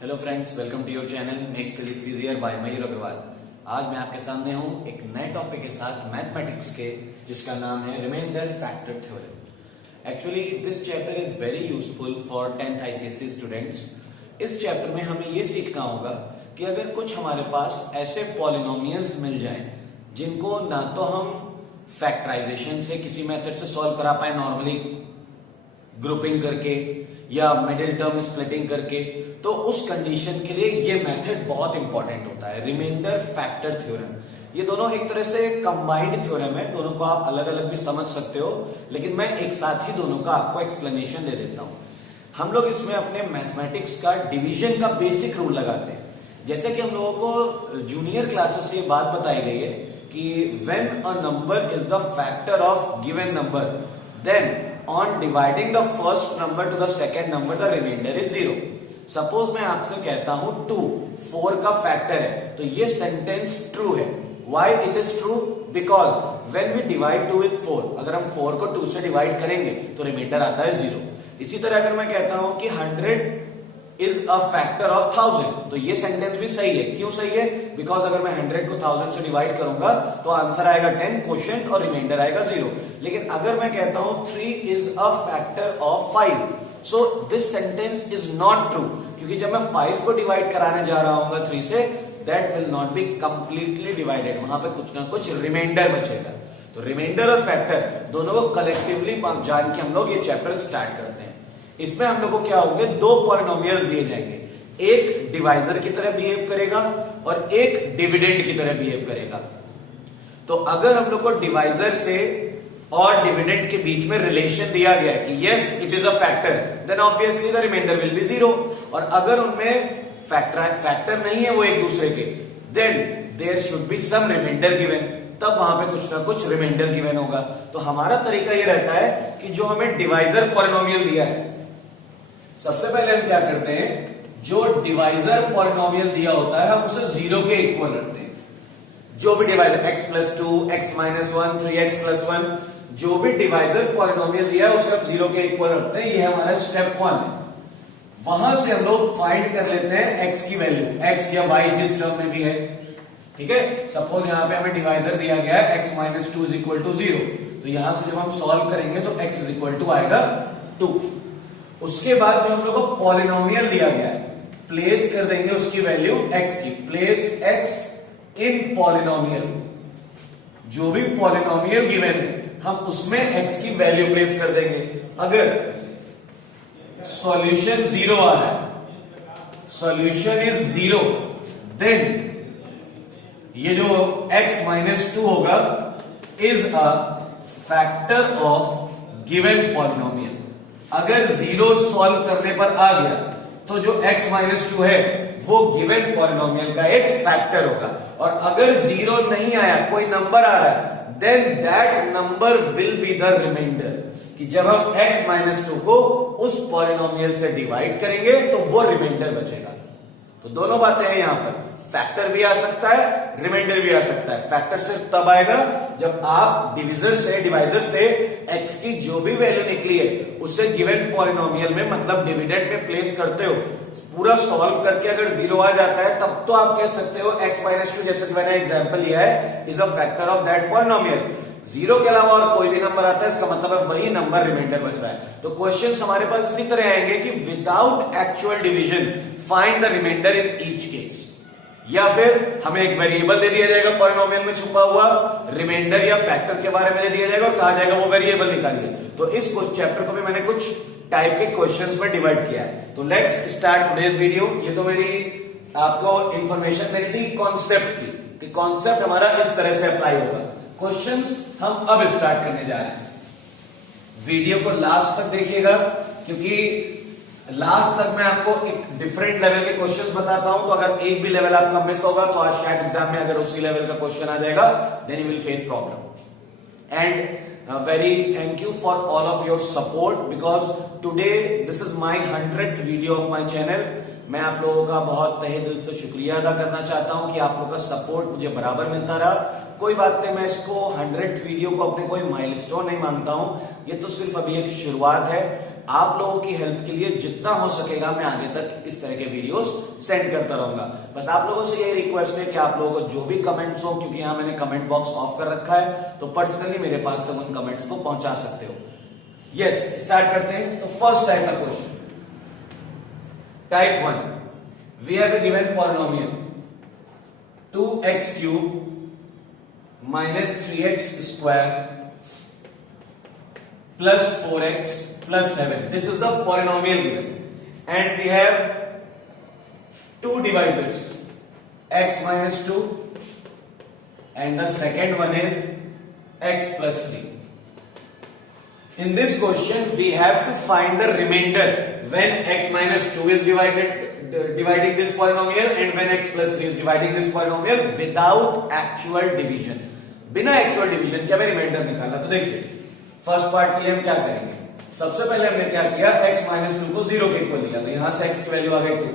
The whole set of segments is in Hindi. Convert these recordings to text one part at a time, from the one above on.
Hello friends, welcome to your channel make physics easier by Mayur Agarwal. आज मैं आपके सामने हूं एक नए टॉपिक के साथ मैथमेटिक्स के, जिसका नाम है remainder factor theorem. Actually this chapter is very useful for 10th ICSE students. इस चैप्टर में हमें ये सीखना होगा कि अगर कुछ हमारे पास ऐसे पॉलिनोमियल्स मिल जाएं जिनको ना तो हम फैक्टराइजेशन से किसी मेथड से सॉल्व करा पाए नॉर्मली ग्रुपिंग करके या मिडिल टर्म स्प्लिटिंग करके, तो उस कंडीशन के लिए ये मेथड बहुत इंपॉर्टेंट होता है, रिमाइंडर फैक्टर थ्योरम। ये दोनों एक तरह से कंबाइंड थ्योरम है, दोनों को आप अलग अलग भी समझ सकते हो, लेकिन मैं एक साथ ही दोनों का आपको एक्सप्लेनेशन दे देता हूं। हम लोग इसमें अपने मैथमेटिक्स का डिवीजन का बेसिक रूल लगाते हैं। जैसे कि हम लोगों को जूनियर क्लासेस से ये बात बताई गई है कि when a number is the factor of given number, then on dividing the first number to the second number the remainder is 0। Suppose मैं आपसे कहता हूं 2 4 का फैक्टर है, तो ये सेंटेंस ट्रू है। Why it is true? Because when we divide 2 with 4, अगर हम 4 को 2 से डिवाइड करेंगे तो रिमाइंडर आता है 0। इसी तरह अगर मैं कहता हूं कि 100 इज अ फैक्टर ऑफ 1000, तो ये सेंटेंस भी सही है। क्यों सही है? बिकॉज अगर मैं 100 को 1000 से डिवाइड करूंगा तो आंसर आएगा 10 क्वोशिएंट और रिमाइंडर आएगा 0। लेकिन अगर मैं कहता हूं 3 is a factor of 5, so this sentence is not true, क्योंकि जब मैं 5 को डिवाइड कराने जा रहा हूं 3 से, that will not be completely divided, वहां पे कुछ ना कुछ रिमाइंडर बचेगा। तो रिमाइंडर और फैक्टर दोनों को कलेक्टिवली जान के हम लोग ये चैप्टर स्टार्ट करते हैं। इसमें हम लोग को क्या होंगे, 2 पॉलिनोमियल्स दिए जाएंगे, एक डिवाइजर की तरह बिहेव करेगा और एक डिविडेंड की तरह बिहेव करेगा। तो अगर हम लोग को डिवाइजर से और डिविडेंड के बीच में रिलेशन दिया गया है कि yes it is a factor, then obviously the remainder will be 0। और अगर उनमें फैक्टर नहीं है वो एक दूसरे के, then there should be some remainder given, तब वहां पे कुछ ना कुछ रिमाइंडर गिवन होगा। तो हमारा तरीका ये रहता है कि जो हमें डिवाइजर पॉलिनोमियल दिया है, सबसे पहले हम क्या करते हैं, जो डिवाइजर पॉलिनोमियल दिया होता है हम उसे 0 के इक्वल रखते हैं। जो भी डिवाइजर x + 2, x - 1, 3x + 1, जो भी डिवाइजर पॉलिनोमियल दिया है उसे हम 0 के इक्वल रखते हैं। ये हमारा स्टेप 1 है। वहां से हम लोग फाइंड कर लेते हैं x की वैल्यू, x या y जिस टर्म में भी है। ठीक है, सपोज यहां पे हमें डिवाइजर दिया गया है x - 2 = 0, तो यहां से जब हम सॉल्व करेंगे तो x = आएगा 2। उसके बाद जो हम लोग को पॉलिनोमियल दिया गया है, प्लेस कर देंगे उसकी वैल्यू x की, प्लेस x इन पॉलिनोमियल। जो भी पॉलिनोमियल गिवन है हम उसमें x की वैल्यू प्लेस कर देंगे। अगर सॉल्यूशन 0 आ रहा है, सॉल्यूशन इज 0, देन ये जो x - 2 होगा is a factor of given polynomial. अगर 0 सॉल्व करने पर आ गया तो जो x - 2 है वो गिवन पॉलिनोमियल का एक फैक्टर होगा। और अगर 0 नहीं आया, कोई नंबर आ रहा है, then that number will be the remainder. कि जब हम x - 2 को उस पॉलिनोमियल से डिवाइड करेंगे तो वो रिमाइंडर बचेगा। तो दोनों बातें हैं यहां पर, फैक्टर भी आ सकता है, रिमाइंडर भी आ सकता है। फैक्टर सिर्फ तब आएगा जब आप डिवाइजर से x की जो भी वैल्यू निकली है उसे गिवन पॉलिनोमियल में, मतलब डिविडेंड में प्लेस करते हो। पूरा सॉल्व करके अगर 0 आ जाता है तब तो आप कह सकते हो x - 2, जैसे कि मैंने एग्जांपल लिया है, is a factor of that polynomial. 0 के अलावा और कोई भी नंबर आता है, इसका मतलब है वही नंबर रिमाइंडर बच रहा है। तो क्वेश्चंस हमारे पास इसी तरह आएंगे कि without actual division find the remainder in each case, या फिर हमें एक वेरिएबल दे दिया जाएगा पॉलिनोमियल में छुपा हुआ, रिमाइंडर या फैक्टर के बारे में दे दिया जाएगा और कहा जाएगा वो वेरिएबल निकालिए। तो इस चैप्टर को भी मैंने कुछ टाइप के क्वेश्चंस में डिवाइड किया है। तो लेट्स स्टार्ट टुडेज वीडियो। ये तो मेरी आपको इंफॉर्मेशन देनी थी कॉन्सेप्ट की, कि कॉन्सेप्ट हमारा इस तरह से अप्लाई होगा। क्वेश्चंस हम अब स्टार्ट करने जा रहे हैं। वीडियो को लास्ट तक देखिएगा, क्योंकि लास्ट तक मैं आपको एक डिफरेंट लेवल के क्वेश्चंस बताता हूं। तो अगर एक भी लेवल आपका मिस होगा तो आज शायद एग्जाम में अगर उसी लेवल का क्वेश्चन आ जाएगा, then you will face problem. And very thank you for all of your support, because today this is my 100th video of my channel. मैं आप लोगों का बहुत तहे दिल से शुक्रिया अदा करना चाहता हूं कि आप लोगों का सपोर्ट मुझे बराबर मिलता रहा। कोई बात नहीं, मैं इसको 100th वीडियो को अपने कोई माइलस्टोन नहीं मानता हूं, ये तो सिर्फ अभी एक शुरुआत है। आप लोगों की हेल्प के लिए जितना हो सकेगा मैं आगे तक इस तरह के वीडियोस सेंड करता रहूंगा। बस आप लोगों से यही रिक्वेस्ट है कि आप लोगों को जो भी कमेंट्स हो, क्योंकि यहां मैंने कमेंट बॉक्स ऑफ कर रखा है, तो पर्सनली मेरे पास तक उन कमेंट्स को पहुंचा सकते हो। यस, स्टार्ट करते हैं। तो फर्स्ट टाइप का question, type 1, we have a given polynomial 2x cube minus 3x square plus 4x plus 7. This is the polynomial given, and we have two divisors, x minus 2 and the second one is x plus 3. In this question we have to find the remainder when x minus 2 is dividing this polynomial and when x plus 3 is dividing this polynomial without actual division. बिना एक्चुअल डिवीजन के हमें रिमाइंडर निकालना। तो देखिए फर्स्ट पार्ट के लिए हम क्या करेंगे, सबसे पहले हमने क्या किया, x माइनस 2 को 0 के इक्वल लिया, तो यहां से x की वैल्यू आ गई 2।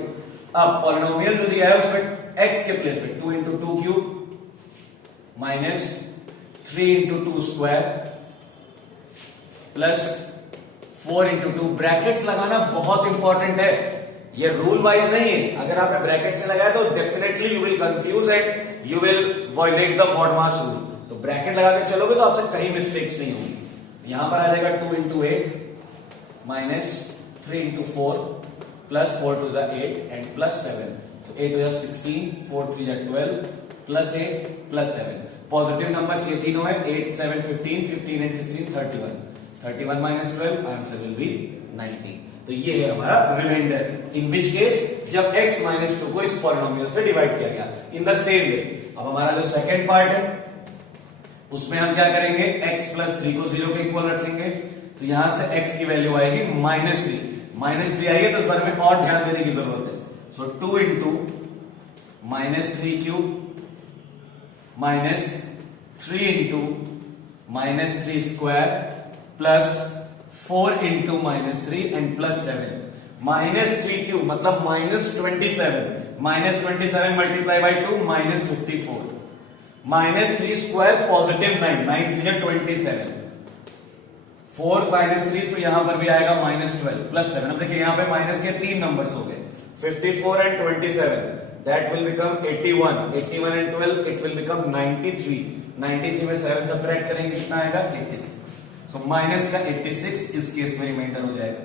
अब पॉलिनोमियल जो दिया है उसमें x के प्लेस पे 2 into 2 cube minus 3 into 2 square plus 4 into 2, brackets लगाना बहुत इंपॉर्टेंट है, ये रूल वाइज नहीं है। अगर आपने ब्रैकेट से लगाया तो definitely you will confuse and you will violate the mod mass rule. तो ब्रैकेट लगा के चलोगे तो आपसे कहीं मिस्टेक्स नहीं होंगी। यहां पर आ जाएगा 2 into 8 minus 3 into 4 plus 4 two 8 and plus 7, so 8 two 16, 4 3 12 plus 8 plus 7। Positive numbers ये तीनों है, 8 7 15, 15 and 16 31, 31 minus 12, answer will be 19। तो ये है हमारा रिमाइंडर, इन विच केस जब x माइनस 2 को इस पॉलिनोमियल से डिवाइड किया गया। इन द सेम वे अब हमारा जो सेकेंड पार्ट है उसमें हम क्या करेंगे, x प्लस 3 को 0 के इक्वल रखेंगे, तो यहां से x की वैल्यू आएगी -3 आई है, तो इस बारे में और ध्यान देने की जरूरत है। सो 2 into -3 cube minus 3 into -3 square plus 4 into -3 and plus 7, -3 cube मतलब -27, -27 मल्टीप्लाई बाई 2 -54, -3 स्क्वायर पॉजिटिव 9, 9 3 27, 4 -3 तो यहां पर भी आएगा -12 प्लस 7। अब देखिए यहां पे माइनस के 3 नंबर्स हो गए, 54 and 27, that will become 81, 81 and 12 it will become 93, 93 में 7 सब्ट्रैक्ट करेंगे कितना आएगा 86, सो माइनस का 86 इस केस में रिमाइंडर हो जाएगा।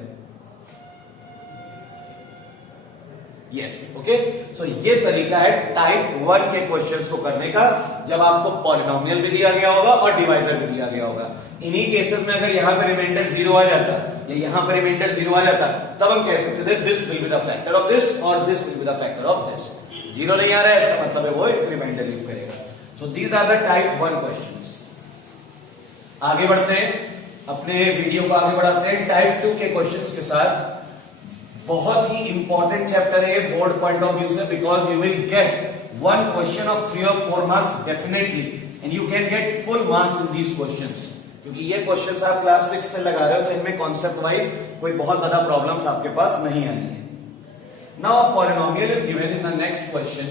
यस, ओके, सो ये तरीका है टाइप 1 के क्वेश्चंस को करने का, जब आपको पॉलिनोमियल भी दिया गया होगा और डिवाइजर भी दिया गया होगा। इन्हीं केसेस में अगर यहां पे रिमाइंडर 0 आ जाता या यहां पर रिमाइंडर 0 आ जाता, तब हम कह सकते थे this will be the factor of this और this will be the factor of this. 0 नहीं आ रहा है इसका मतलब है वो एक रिमाइंडर लीव करेगा। So these are the type 1 questions. आगे बढ़ते हैं, अपने वीडियो को आगे बढ़ाते हैं टाइप 2 के क्वेश्चंस के साथ। बहुत ही इंपॉर्टेंट चैप्टर है बोर्ड पॉइंट ऑफ व्यू से, because you will gate 1 question of 3 और 4 marks definitely, and you can get full marks in these questions, क्योंकि ये क्वेश्चंस आप क्लास 6 से लगा रहे हो, तो इनमें कॉन्सेप्ट वाइज कोई बहुत ज्यादा प्रॉब्लम्स आपके पास नहीं आनी है। Now polynomial is given in the next question,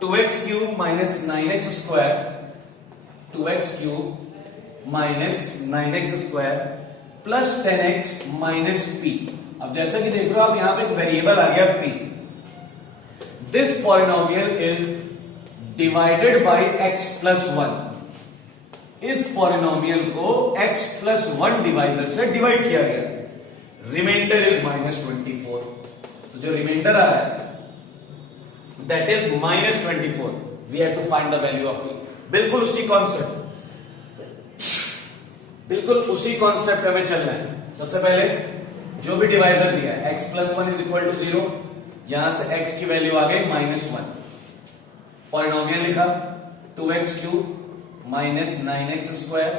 2x cube minus 9x square, 2x cube minus 9x square plus 10x minus p। अब जैसा कि देख रहे हो आप यहां पे एक वेरिएबल आ गया p। This polynomial is divided by x plus 1। इस पॉलिनोमियल को x प्लस 1 डिवाइजर से डिवाइड किया गया। रिमाइंडर इज -24, तो जो रिमाइंडर आ रहा है that is -24। We have to find the value of p। बिल्कुल उसी कॉन्सेप्ट हमें चलना है। सबसे पहले जो भी डिवाइजर दिया है x plus 1 is equal to 0, यहां से x की वैल्यू आ गई -1। पॉलिनोमियल लिखा 2x cube minus 9x square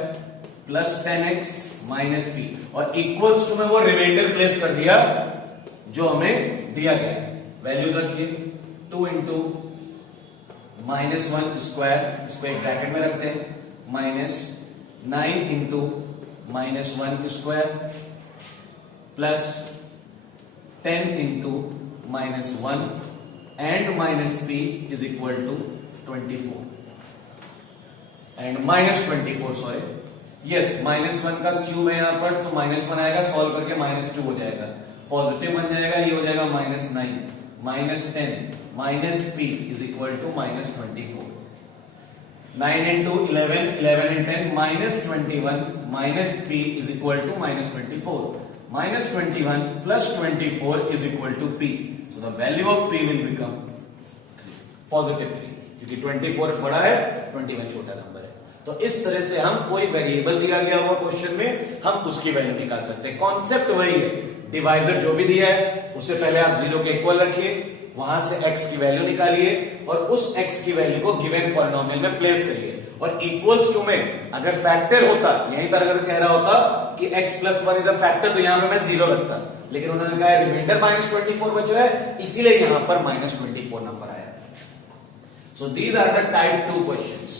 plus 10x minus p, और इक्वल्स टू में वो रिमाइंडर प्लेस कर दिया जो हमें दिया गया है। वैल्यूज रखिए 2 इंटू -1 स्क्वायर, इसको एक ब्रैकेट में रखते हैं, minus 9 into -1 square plus 10 into -1 and minus p is equal to 24 and -24 sorry, yes, -1 का क्यूब है यहाँ पर, तो -1 आएगा, सॉल्व करके -2 हो जाएगा, पॉजिटिव बन जाएगा, ये हो जाएगा -9, -10 minus p is equal to -24। 9 into 11, 11 and 10, -21 minus p is equal to -24. -21 plus 24 is equal to p. So the value of p will become positive 3, क्योंकि 24 बड़ा है, 21 छोटा नंबर है। तो इस तरह से हम कोई वेरिएबल दिया गया हुआ क्वेश्चन में, हम उसकी वैल्यू निकाल सकते हैं। कॉन्सेप्ट वही है, डिवाइजर जो भी दिया है उससे पहले आप 0 के इक्वल रखिए, वहां से x की वैल्यू निकालिए और उस x की वैल्यू को गिवन पॉलिनोमियल में प्लेस करिए, और इक्वल्स टू में अगर फैक्टर होता, यहीं पर अगर कह रहा होता कि x + 1 इज अ फैक्टर, तो यहां पे मैं 0 रखता, लेकिन उन्होंने कहा रिमाइंडर -24 बच रहा है, इसीलिए यहां पर -24 नंबर आया। So these are the type 2 questions.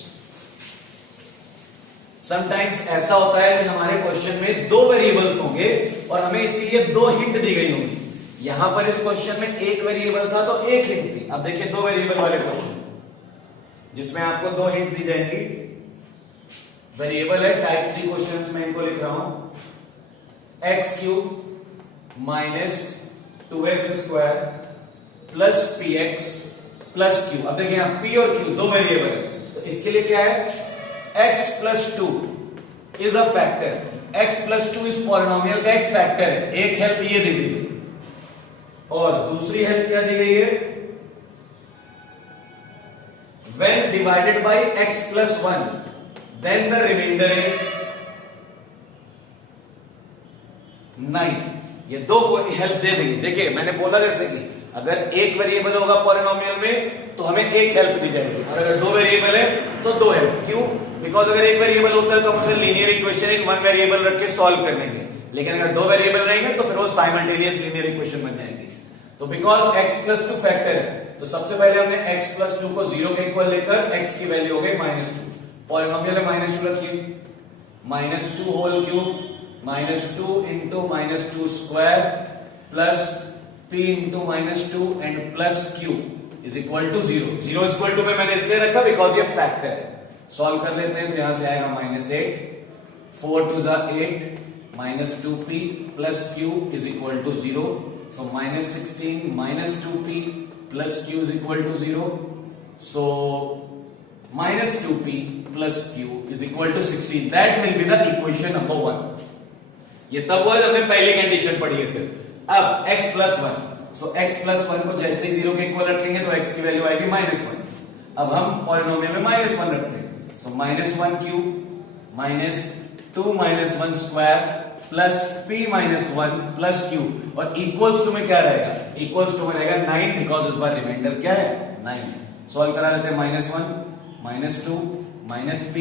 Sometimes ऐसा होता है कि हमारे क्वेश्चन में 2 वेरिएबल्स होंगे और हमें इसीलिए 2 हिंट दी गई होंगी। यहां पर इस क्वेश्चन में 1 वेरिएबल था तो 1 हिंट थी। अब देखिए 2 वेरिएबल वाले क्वेश्चन जिसमें आपको 2 हिंट दी जाएंगी। वेरिएबल है, टाइप 3 क्वेश्चंस में इनको लिख रहा हूं, x³ minus 2x² plus px plus q। अब देखिए यहां p और q 2 वेरिएबल है, तो इसके लिए क्या है, x + 2 is a factor, x + 2 इस पॉलिनोमियल का एक फैक्टर है। एक हेल्प ये दी गई और दूसरी हेल्प क्या दी गई है, when divided by x + 1 then the remainder is 9। ये 2 हेल्प दे दी। देखिए मैंने बोला जैसे कि अगर एक वेरिएबल होगा पॉलिनोमियल में तो हमें एक हेल्प दी जाएगी, और अगर 2 वेरिएबल है तो 2 हेल्प। क्यों? बिकॉज अगर एक वेरिएबल होता है तो हम उसे लीनियर इक्वेशन इन 1 वेरिएबल रख के सॉल्व कर लेंगे, लेकिन अगर 2 वेरिएबल रहेंगे तो फिर वो साइमल्टेनियस लीनियर इक्वेशन बन जाएंगे। तो बिकॉज x + 2 फैक्टर है, तो सबसे पहले हमने x + 2 को 0 के इक्वल लेकर x की वैल्यू हो गई -2, पॉलिनोमियल में -2 रखिए, -2 whole cube -2 into -2² plus p into -2 and plus q is equal to 0। 0 equal to में मैंने इसलिए रखा बिकॉज ये फैक्टर है। सॉल्व कर लेते हैं, तो यहां से आएगा -8, 4 2 8 -2p plus q is equal to 0। So -16 -2p plus q is equal to 0. So -2p plus q is equal to 16. That will be the equation number 1. ये तब हुआ जब हमने पहली कंडीशन पढ़ी है सिर्फ। अब x + 1, so x + 1 को जैसे ही 0 के इक्वल रखेंगे तो x की वैल्यू आएगी -1। अब हम पॉलिनोमियल में -1 रखते हैं, so -1³ -2 -1² plus p -1 plus q, और इक्वल्स टू में क्या रहेगा, इक्वल्स टू में रहेगा 9, बिकॉज इस बार रिमाइंडर क्या है 9। सॉल्व करा लेते हैं, -1 -2 -p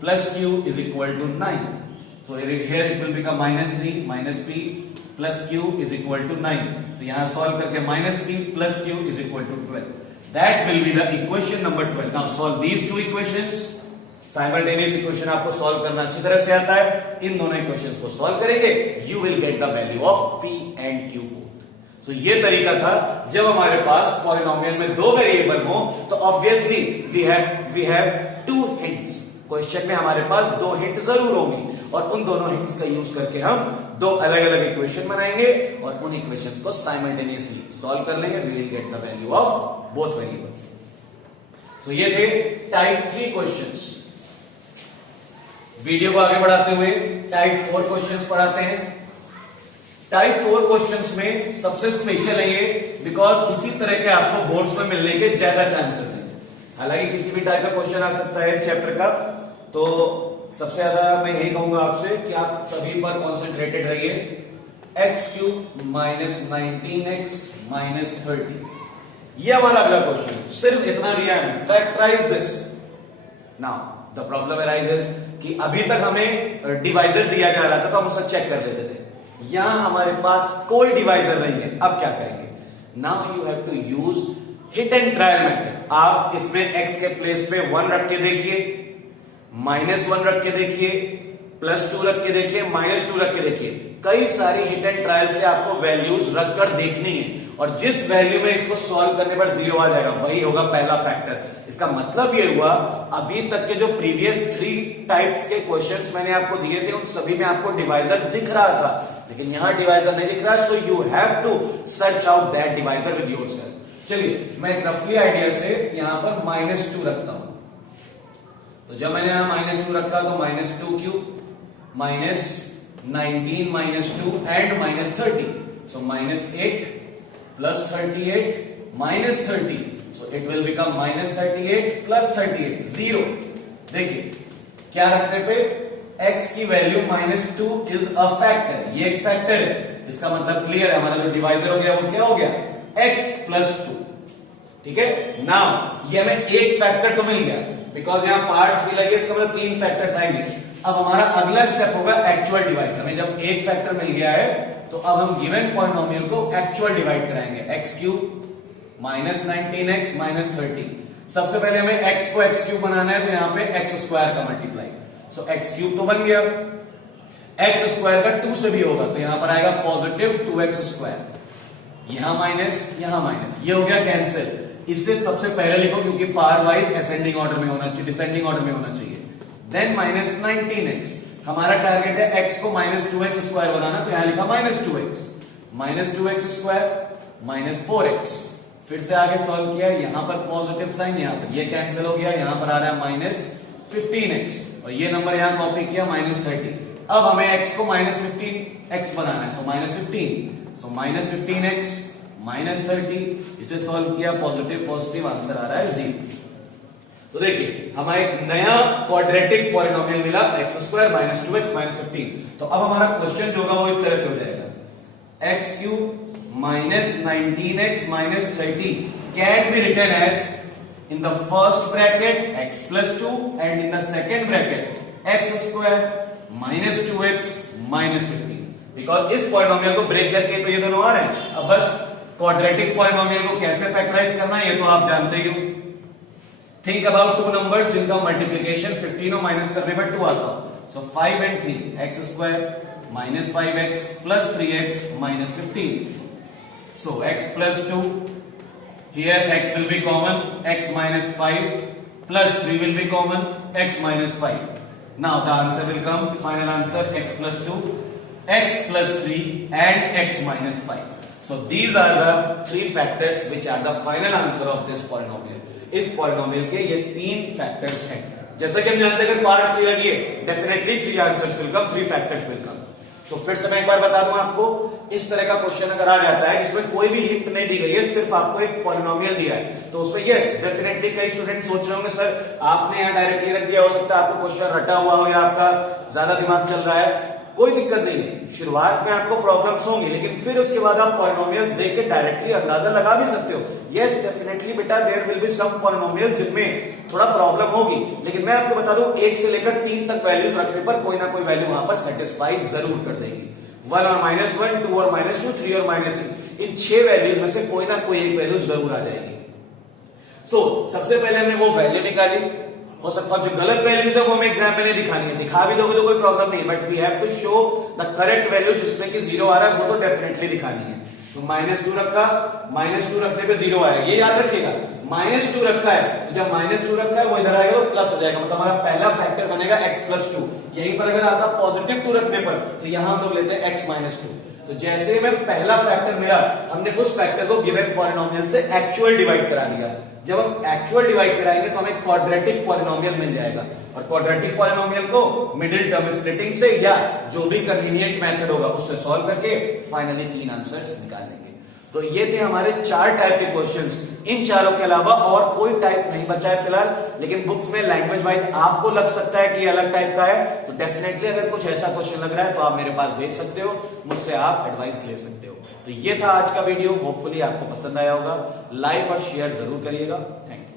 plus q is equal to 9। So here it will become -3 -p plus q is equal to 9। तो यहां सॉल्व करके -p plus q is equal to 12। That will be the equation number 12। Now solve these 2 equations. Simultaneous equation आपको सॉल्व करना अच्छी तरह से आता है, इन दोनों इक्वेशंस को सॉल्व करेंगे, you will get the value of p and q both. So ये तरीका था, जब हमारे पास पॉलिनोमियल में 2 वेरिएबल हो तो obviously we have 2 hints. Question में हमारे पास 2 हिंट जरूर होंगी, और उन दोनों हिंट्स का यूज करके हम 2 अलग अलग इक्वेशन बनाएंगे और उन इक्वेशंस को साइमल्टेनियसली सॉल्व कर लेंगे। We will get the value of both variables. So ये थे टाइप 3 क्वेश्चंस। वीडियो को आगे बढ़ाते हुए टाइप 4 क्वेश्चंस पढ़ाते हैं। टाइप 4 क्वेश्चंस में सबसे स्पेशल है ये, बिकॉज इसी तरह के आपको बोर्ड्स में मिलने के ज्यादा चांसेस हैं। हालांकि किसी भी टाइप का क्वेश्चन आ सकता है इस चैप्टर का, तो सबसे ज्यादा मैं यही कहूंगा आपसे कि आप सभी पर कॉन्सेंट्रेटेड रहिए। x³ -19x -30, ये हमारा अगला क्वेश्चन। सिर्फ इतना दिया है, factorise this. Now the problem arises कि अभी तक हमें डिवाइजर दिया जा रहा था तो हम उसको चेक कर देते थे, यहां हमारे पास कोई डिवाइजर नहीं है। अब क्या करेंगे, now you have to use hit and trial method. आप इसमें x के प्लेस पे 1 रख के देखिए, -1 रख के देखिए, +2 रख के देखिए, -2 रख के देखिए। कई सारी हिट एंड ट्रायल से आपको वैल्यूज रखकर देखनी है और जिस वैल्यू में इसको सॉल्व करने पर 0 आ जाएगा वही होगा पहला फैक्टर। इसका मतलब ये हुआ अभी तक के जो प्रीवियस 3 टाइप्स के क्वेश्चंस मैंने आपको दिए थे उन सभी में आपको डिवाइजर दिख रहा था, लेकिन यहां डिवाइजर नहीं दिख रहा, so you have to search out that divisor with yourself. चलिए मैं एक रफली आइडिया से यहां पर -2 रखता हूं। तो जब मैंने यहां -2 रखा तो -2 cube -19 -2 and -30, so -8 plus 38 minus 30, so it will become -38 plus 38 0। देखिए क्या रखने पे x की वैल्यू -2 इज अ फैक्टर, ये एक फैक्टर है, इसका मतलब क्लियर है, हमारा जो डिवाइजर हो गया वो क्या हो गया x plus 2। ठीक है, नाउ ये हमें एक फैक्टर तो मिल गया बिकॉज यहां पार्ट्स भी लगे, इसका मतलब 3 फैक्टर्स आएंगे। अब हमारा अगला स्टेप होगा एक्चुअल डिवाइड। हमें जब एक फैक्टर मिल गया है तो अब हम गिवन पॉलिनोमियल को एक्चुअल डिवाइड कराएंगे। x cube -19x -30। सबसे पहले हमें x को x क्यूब बनाना है तो यहां पे x स्क्वायर का मल्टीप्लाई, सो x क्यूब तो बन गया, x स्क्वायर का 2 से भी होगा तो यहां पर आएगा पॉजिटिव 2x स्क्वायर, यहां माइनस, ये हो गया कैंसिल। इससे सबसे पहले लिखो क्योंकि पावर वाइज असेंडिंग ऑर्डर में होना चाहिए, डिसेंडिंग ऑर्डर में होना चाहिए। देन -19x, हमारा टारगेट है x को -2x स्क्वायर बनाना तो यहां लिखा -2x स्क्वायर -4x। फिर से आगे सॉल्व किया, यहां पर पॉजिटिव साइन, यहां पर ये कैंसिल हो गया, यहां पर आ रहा है -15x और ये नंबर यहां कॉपी किया -30। अब हमें x को -15x बनाना है, सो -15, सो -15x -30, इसे सॉल्व किया, पॉजिटिव आंसर आ रहा है 0। तो देखिए हमें एक नया क्वाड्रेटिक पॉलिनोमियल मिला x स्क्वायर -2x -15। तो अब हमारा क्वेश्चन जो होगा वो इस तरह से हो जाएगा, x cube -19x -30 can be written as in the first bracket x plus 2 and in the second bracket x square -2x -15। Because इस पॉलिनोमियल को ब्रेक करके तो ये दोनों आ रहे हैं। अब बस क्वाड्रेटिक पॉलिनोमियल को कैसे फैक्टराइज करना है ये तो आप जानते ही हो। थिंक अबाउट 2 नंबर्स जिनका मल्टीप्लीकेशन 15 और माइनस करने पर 2 आता हो, सो 5 and 3, x square -5x plus 3x -15, so x plus 2, here x will be common, x -5 plus 3 will be common, x -5। now the answer will come, final answer x plus 2, x plus 3 and x -5। so these are the 3 factors which are the final answer of this polynomial। इस पॉलिनोमियल के ये 3 फैक्टर्स हैं। जैसा कि हम जानते हैं पार्ट 3 लगी है, definitely 3 answers will come, 3 factors will come. तो फिर से मैं एक बार बता दूं आपको, इस तरह का क्वेश्चन अगर आ जाता है जिसमें कोई भी हिंट नहीं दी गई है, सिर्फ आपको एक पॉलिनोमियल दिया है, तो उसमें यस डेफिनेटली कई स्टूडेंट सोच रहे होंगे सर आपने यहाँ डायरेक्टली रख दिया, हो सकता है आपको क्वेश्चन रटा हुआ हो या आपका ज्यादा दिमाग चल रहा है, कोई दिक्कत नहीं है। शुरुआत में आपको प्रॉब्लम्स होंगी लेकिन फिर उसके बाद आप पॉलिनोमियल्स देख के डायरेक्टली अंदाजा लगा भी सकते हो। यस डेफिनेटली बेटा there will be some polynomials जिनमें थोड़ा प्रॉब्लम होगी, लेकिन मैं आपको बता दूं 1 से लेकर 3 तक वैल्यूज रखने पर कोई ना कोई वैल्यू वहां पर सेटिस्फाई जरूर कर देगी। 1 और -1, 2 और -2, 3 और -3, इन 6 वैल्यूज में से कोई ना कोई एक वैल्यू जरूर आ जाएगी। सो सबसे पहले हमने वो वैल्यू निकाली, हो सकता है जो गलत वैल्यूज है वो हमें एग्जाम में नहीं दिखानी है, दिखा भी दोगे तो कोई प्रॉब्लम नहीं, but we have to show the correct value जिसमें कि 0 आ रहा है वो तो डेफिनेटली दिखानी है। तो -2 रखा, -2 रखने पे 0 आएगा, ये याद रखिएगा। -2 रखा है तो जब -2 रखा है वो इधर आएगा तो प्लस हो जाएगा, मतलब हमारा पहला फैक्टर बनेगा x plus 2। यहीं पर अगर आता पॉजिटिव 2 रखने पर तो यहां हम लोग लेते हैं x -2। तो जैसे हमें पहला फैक्टर मिला हमने उस फैक्टर को गिवन पॉलिनोमियल से एक्चुअल डिवाइड करा दिया। जब हम एक्चुअल डिवाइड कराएंगे तो हमें क्वाड्रेटिक पॉलिनोमियल मिल जाएगा, और क्वाड्रेटिक पॉलिनोमियल को मिडिल टर्म स्प्लिटिंग से या जो भी कन्वीनियंट मेथड होगा उससे सॉल्व करके फाइनली 3 आंसर्स निकाल लेंगे। तो ये थे हमारे 4 टाइप के क्वेश्चंस। इन चारों के अलावा और कोई टाइप नहीं बचा है फिलहाल, लेकिन बुक्स में लैंग्वेज वाइज आपको लग सकता है कि अलग टाइप का है, तो डेफिनेटली अगर कुछ ऐसा क्वेश्चन लग रहा है तो आप मेरे पास भेज सकते हो, मुझसे आप एडवाइस ले सकते हो। तो ये था आज का वीडियो, होपफुली आपको पसंद आया होगा। लाइक और शेयर जरूर करिएगा। Thank you.